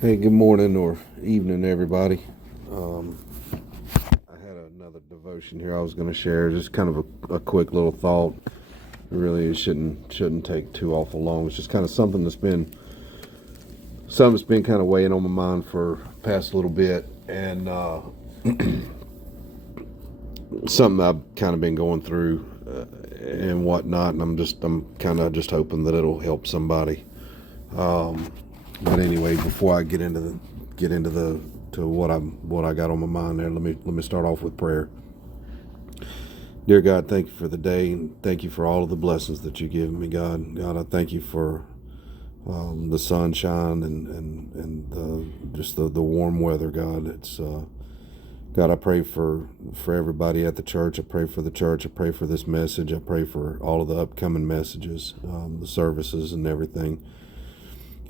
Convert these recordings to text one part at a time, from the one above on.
Hey, good morning or evening, everybody. Um, I had another devotion here I was going to share. Just kind of a quick little thought. Really, it shouldn't take too awful long. It's just kind of something that's been kind of weighing on my mind for the past little bit, and something I've kind of been going through and whatnot. And I'm kind of just hoping that it'll help somebody. But anyway, before I get into the to what I got on my mind there, let me start off with prayer. Dear God, thank you for the day, and thank you for all of the blessings that you give me, God. God, I thank you for the sunshine and just the warm weather, God. It's God, I pray for everybody at the church. I pray for the church. I pray for this message. I pray for all of the upcoming messages, the services, and everything.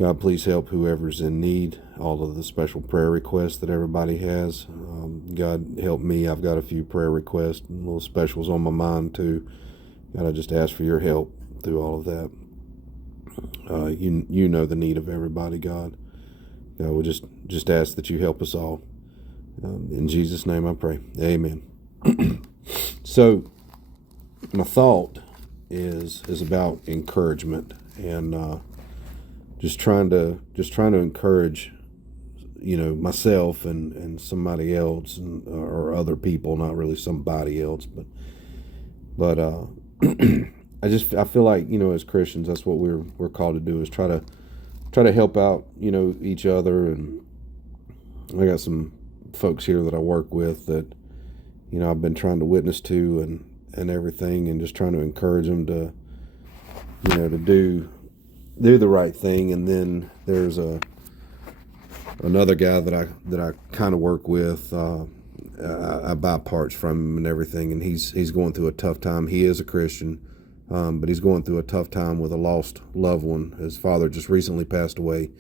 God, please help whoever's in need, all of the special prayer requests that everybody has. God, help me. I've got a few prayer requests and little specials on my mind, too. God, I just ask for your help through all of that. You know the need of everybody, God. God, we just ask that you help us all. In Jesus' name I pray. Amen. So, my thought is about encouragement and just trying to encourage myself and somebody else or other people, not really somebody else, but I feel like as Christians, that's what we're called to do, is try to help out each other. And I got some folks here that I work with that I've been trying to witness to and everything, and just trying to encourage them to to do the right thing. And then there's another guy that I kind of work with. I buy parts from him and everything, and he's going through a tough time. He is a Christian, but he's going through a tough time with a lost loved one. His father just recently passed away,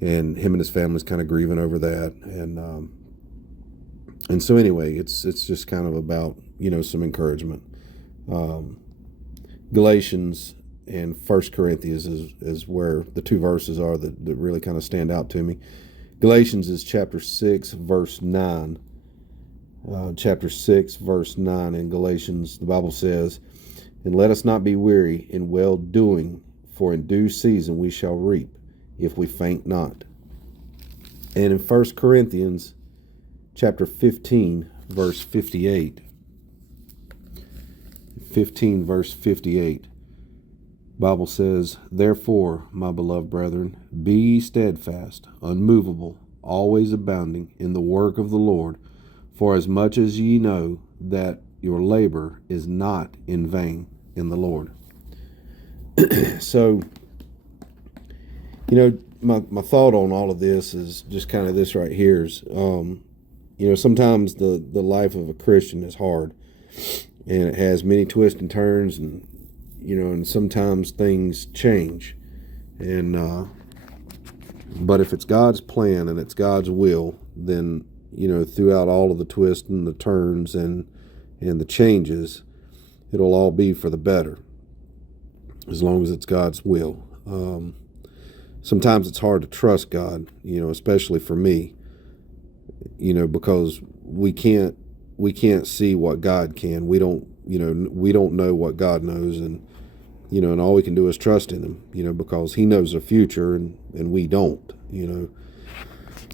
and him and his family's kind of grieving over that. And so anyway, it's just kind of about some encouragement. Galatians and First Corinthians is where the two verses are that really kind of stand out to me. Galatians is chapter 6, verse 9. Chapter 6, verse 9 in Galatians, the Bible says, "And let us not be weary in well doing, for in due season we shall reap, if we faint not." And in First Corinthians, chapter 15, verse 58, 15, verse 58, Bible says, "Therefore, my beloved brethren, be ye steadfast, unmovable, always abounding in the work of the Lord, for as much as ye know that your labor is not in vain in the Lord." So, my thought on all of this is just kind of this right here is, sometimes the life of a Christian is hard, and it has many twists and turns, and sometimes things change. And but if it's God's plan and it's God's will, then throughout all of the twists and the turns and the changes, it'll all be for the better, as long as it's God's will. Sometimes it's hard to trust God, especially for me, because we can't see what God can. We don't know what God knows, and all we can do is trust in him, because he knows the future and we don't.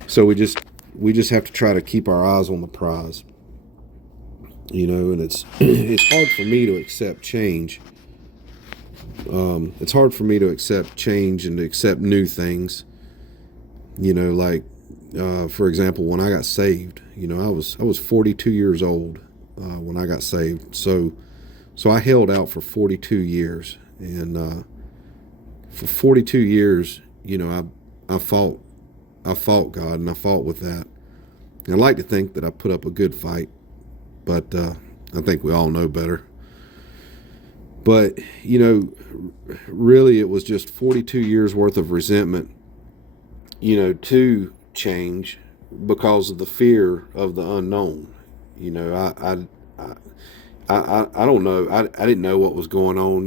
So we just have to try to keep our eyes on the prize. And it's hard for me to accept change. It's hard for me to accept change and to accept new things. Like for example, when I got saved, I was 42 years old when I got saved. So I held out for 42 years, and for 42 years, I fought God, and I fought with that. And I like to think that I put up a good fight, but I think we all know better. But really, it was just 42 years worth of resentment, to change, because of the fear of the unknown. I don't know. I didn't know what was going on.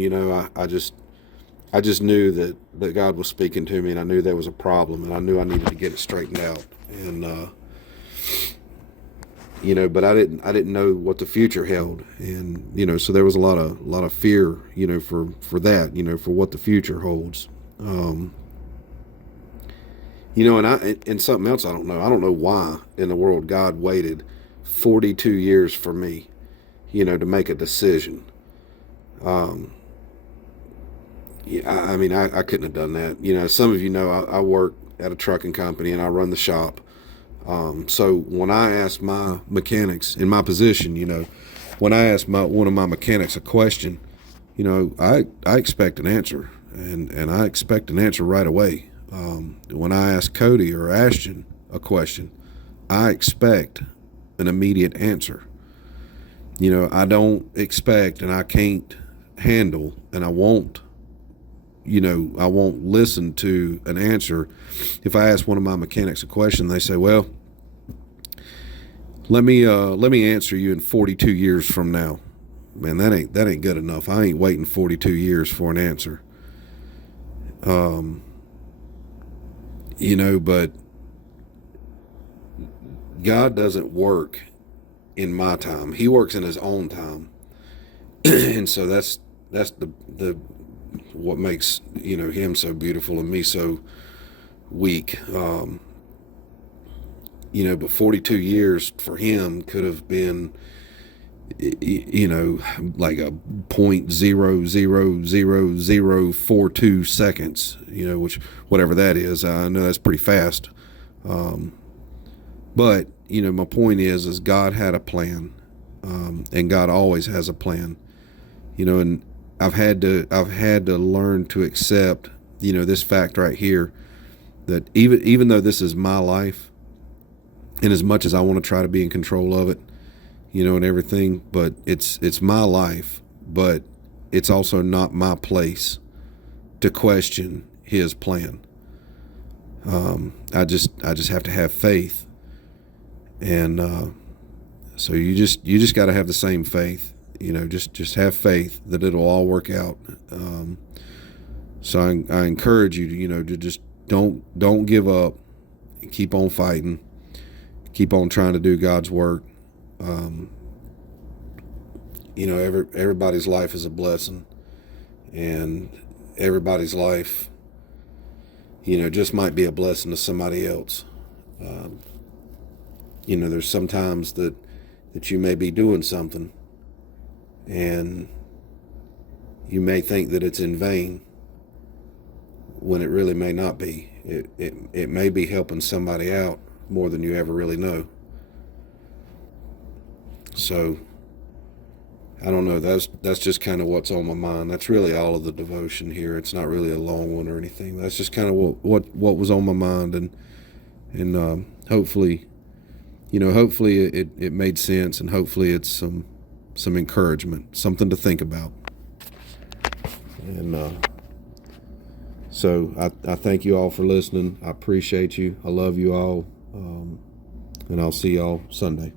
I just knew that God was speaking to me, and I knew there was a problem, and I knew I needed to get it straightened out. And but I didn't know what the future held, and so there was a lot of fear, for that, for what the future holds. And something else I don't know. I don't know why in the world God waited 42 years for me, to make a decision. Yeah, I couldn't have done that. Some of I work at a trucking company and I run the shop. So when I ask my mechanics in my position, when I ask one of my mechanics a question, I expect an answer, and I expect an answer right away. When I ask Cody or Ashton a question, I expect an immediate answer. I don't expect, and I can't handle, and I won't listen to an answer. If I ask one of my mechanics a question, they say, well, let me answer you in 42 years from now. Man, that ain't good enough. I ain't waiting 42 years for an answer. But God doesn't work in my time. He works in his own time. And so that's the what makes him so beautiful and me so weak. But 42 years for him could have been like a 0.00042 seconds, which whatever that is. I know that's pretty fast. But my point is God had a plan, and God always has a plan, and I've had to learn to accept, this fact right here, that even though this is my life, and as much as I want to try to be in control of it, and everything, but it's my life, but it's also not my place to question his plan. I just have to have faith, and so you just got to have the same faith. Just have faith that it'll all work out. So I encourage you to just don't give up. Keep on fighting. Keep on trying to do God's work. Everybody's life is a blessing, and everybody's life, just might be a blessing to somebody else. There's sometimes that you may be doing something, and you may think that it's in vain when it really may not be. It may be helping somebody out more than you ever really know. So I don't know. That's just kind of what's on my mind. That's really all of the devotion here. It's not really a long one or anything. That's just kind of what was on my mind, and hopefully it made sense, and hopefully it's some encouragement, something to think about. And so I thank you all for listening. I appreciate you. I love you all, and I'll see y'all Sunday.